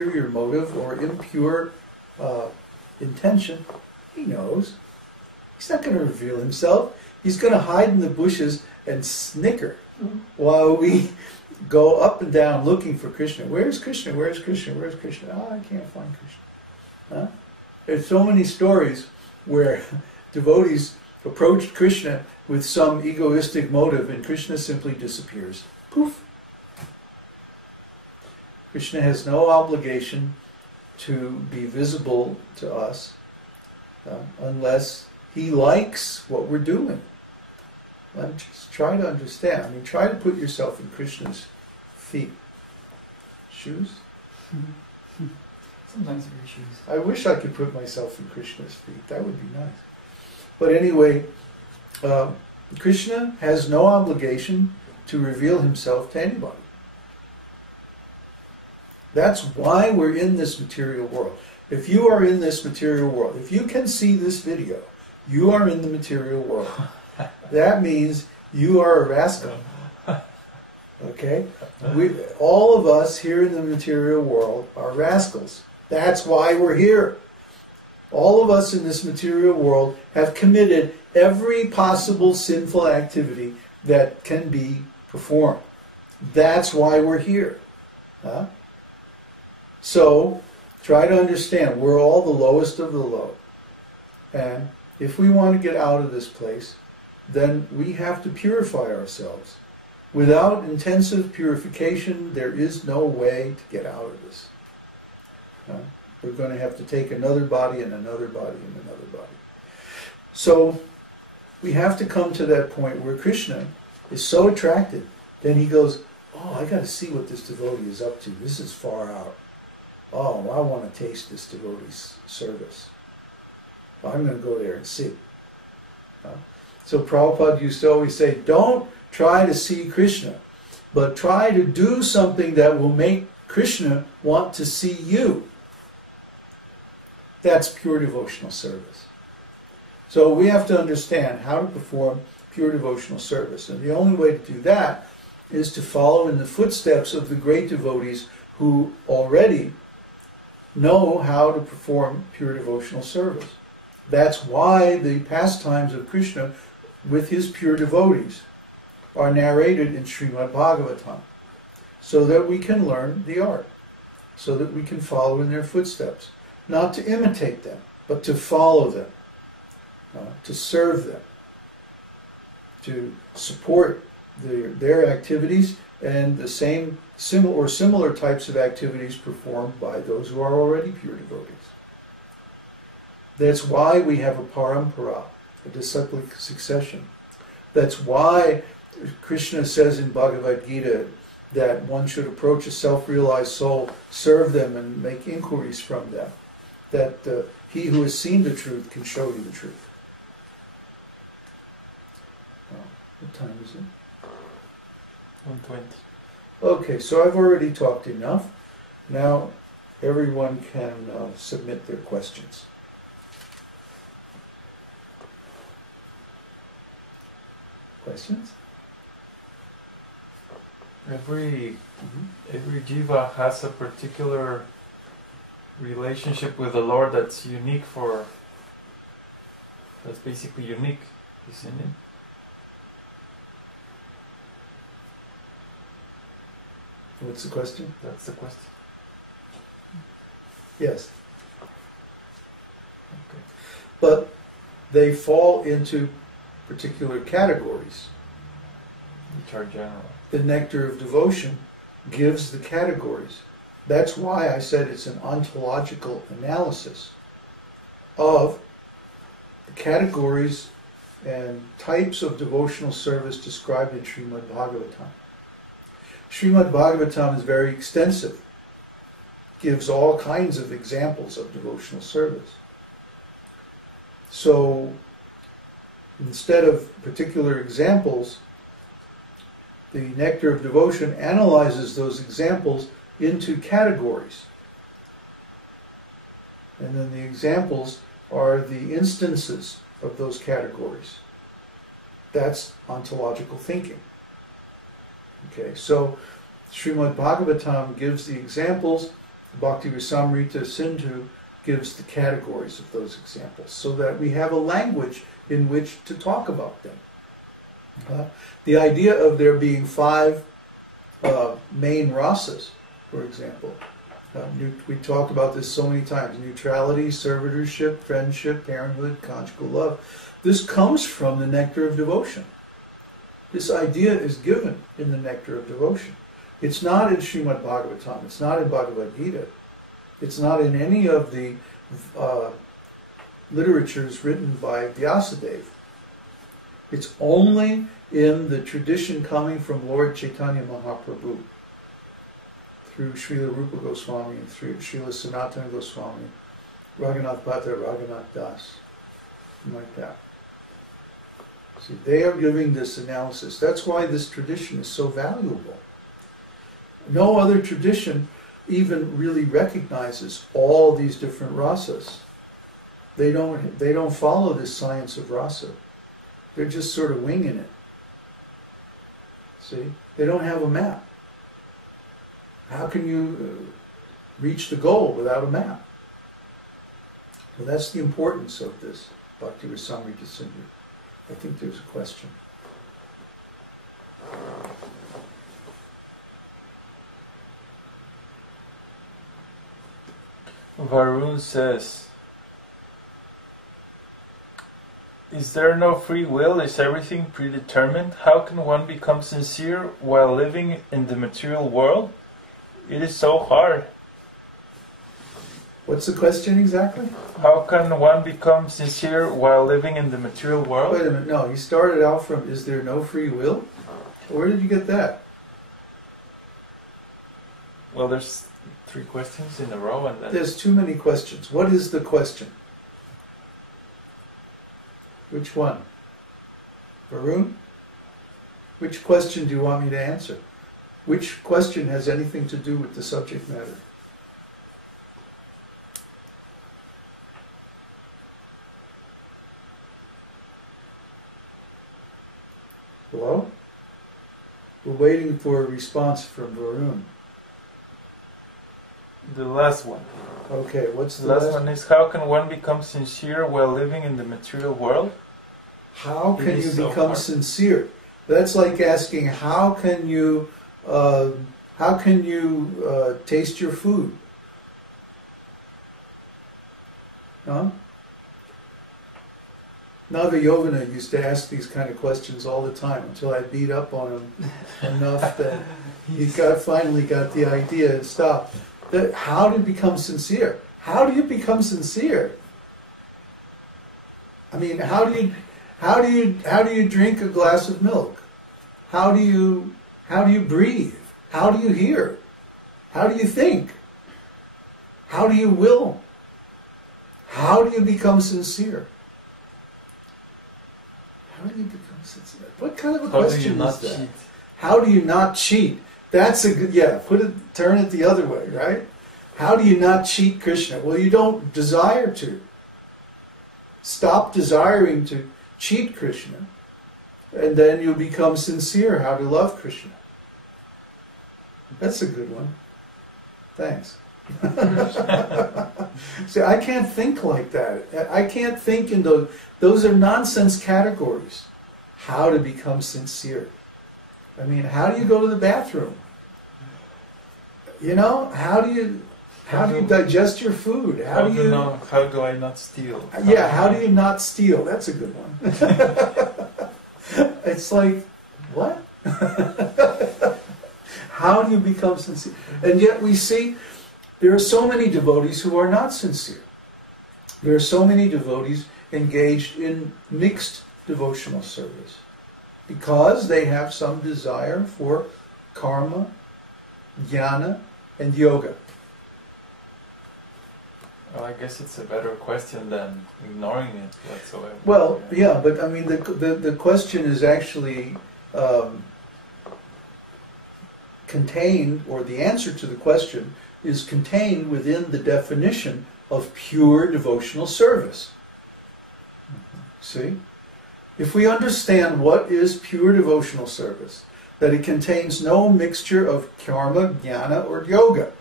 ulterior motive or impure intention, he knows. He's not going to reveal himself. He's going to hide in the bushes and snicker while we go up and down looking for Krishna. Where's Krishna? Where's Krishna? Where's Krishna? Oh, I can't find Krishna. Huh? There's so many stories where devotees approached Krishna with some egoistic motive and Krishna simply disappears. Poof. Krishna has no obligation to be visible to us unless he likes what we're doing. Just try to understand. I mean, try to put yourself in Krishna's feet. Shoes? Sometimes wear shoes. I wish I could put myself in Krishna's feet. That would be nice. But anyway, Krishna has no obligation to reveal himself to anybody. That's why we're in this material world. If you are in this material world, if you can see this video, you are in the material world. That means you are a rascal. Okay? All of us here in the material world are rascals. That's why we're here. All of us in this material world have committed every possible sinful activity that can be performed. That's why we're here. Huh? So, try to understand, we're all the lowest of the low. And if we want to get out of this place, then we have to purify ourselves. Without intensive purification, there is no way to get out of this. We're going to have to take another body and another body and another body. So, we have to come to that point where Krishna is so attracted, then he goes, oh, I got to see what this devotee is up to. This is far out. Oh, I want to taste this devotee's service. I'm going to go there and see. So Prabhupada used to always say, don't try to see Krishna, but try to do something that will make Krishna want to see you. That's pure devotional service. So we have to understand how to perform pure devotional service. And the only way to do that is to follow in the footsteps of the great devotees who already know how to perform pure devotional service. That's why the pastimes of Krishna with his pure devotees are narrated in Śrīmad-Bhāgavatam, so that we can learn the art, so that we can follow in their footsteps. Not to imitate them, but to follow them, to serve them, to support their activities and the same similar types of activities performed by those who are already pure devotees. That's why we have a parampara, a disciplic succession. That's why Krishna says in Bhagavad-gītā that one should approach a self-realized soul, serve them and make inquiries from them. That he who has seen the truth can show you the truth. What time is it? 1:20. Okay, so I've already talked enough. Now everyone can submit their questions. Questions? Every jiva has a particular relationship with the Lord that's unique that's basically unique, isn't it? What's the question? That's the question. Yes. Okay. But they fall into particular categories. Which are general. The nectar of devotion gives the categories. That's why I said it's an ontological analysis of the categories and types of devotional service described in Śrīmad-Bhāgavatam. Śrīmad-Bhāgavatam is very extensive, gives all kinds of examples of devotional service. So, instead of particular examples, the nectar of devotion analyzes those examples into categories. And then the examples are the instances of those categories. That's ontological thinking. Okay, so Śrīmad-Bhāgavatam gives the examples Bhakti Rasamrita Sindhu gives the categories of those examples so that we have a language in which to talk about them. The idea of there being 5 main rasas, for example, we talked about this so many times: neutrality, servitorship, friendship, parenthood, conjugal love. This comes from the nectar of devotion. This idea is given in the nectar of devotion. It's not in Śrīmad-Bhāgavatam. It's not in Bhagavad-gītā. It's not in any of the literatures written by Vyasadeva. It's only in the tradition coming from Lord Chaitanya Mahaprabhu, through Śrīla Rupa Goswami, through Śrīla Sanatana Goswami, Raghunath Bhatta, Raghunath Das, like that. See, they are giving this analysis. That's why this tradition is so valuable. No other tradition even really recognizes all these different rasas. They don't follow this science of rasa. They're just sort of winging it. See? They don't have a map. How can you reach the goal without a map? Well, that's the importance of this Bhakti Rasamrita Sindhu. I think there's a question. Varun says, is there no free will? Is everything predetermined? How can one become sincere while living in the material world? It is so hard. What's the question exactly? How can one become sincere while living in the material world? Wait a minute, no, he started out from, is there no free will? Where did you get that? Well, there's 3 questions in a row, and then There's too many questions. What is the question? Which one? Varun? Which question do you want me to answer? Which question has anything to do with the subject matter? Hello? We're waiting for a response from Varun. the last one. Okay, what's The last one is, how can one become sincere while living in the material world? How can you so become hard. sincere? That's like asking, how can you taste your food? Huh? Naga Yovana used to ask these kind of questions all the time until I beat up on him enough that he finally got the idea and stopped. How to become sincere? How do you become sincere? I mean, how do you drink a glass of milk? How do you breathe? How do you hear? How do you think? How do you will? How do you become sincere? How do you become sincere? What kind of a question is that? Cheat? How do you not cheat? That's a good, turn it the other way, right? How do you not cheat Krishna? Well, you don't desire to. Stop desiring to cheat Krishna, and then you'll become sincere how to love Krishna. That's a good one. Thanks. See, I can't think like that. I can't think in those. Those are nonsense categories. How to become sincere. I mean, how do you go to the bathroom? You know, how do you digest your food? How do I not steal? How do you not steal? That's a good one. It's like, what? How do you become sincere? And yet we see there are so many devotees who are not sincere. There are so many devotees engaged in mixed devotional service because they have some desire for karma, jnana, and yoga. Well, I guess it's a better question than ignoring it whatsoever. Well, yeah, but I mean, the question is actually contained, or the answer to the question is contained within the definition of pure devotional service. See? If we understand what is pure devotional service, that it contains no mixture of karma, jnana, or yoga,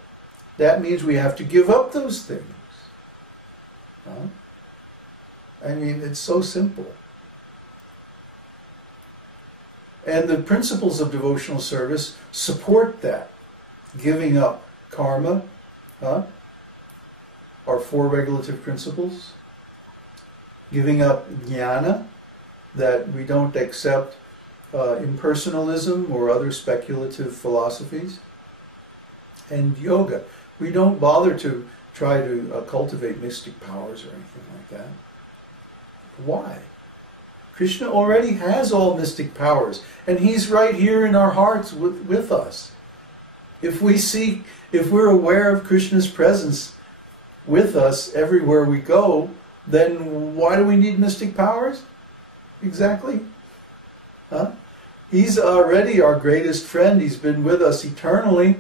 that means we have to give up those things. Huh? I mean, it's so simple. And the principles of devotional service support that. Giving up karma, our 4 regulative principles. Giving up jnana, that we don't accept impersonalism or other speculative philosophies. And yoga. We don't bother to try to cultivate mystic powers or anything like that. Why? Krishna already has all mystic powers, and He's right here in our hearts with us. If we're aware of Krishna's presence with us everywhere we go, then why do we need mystic powers? Exactly. Huh? He's already our greatest friend. He's been with us eternally.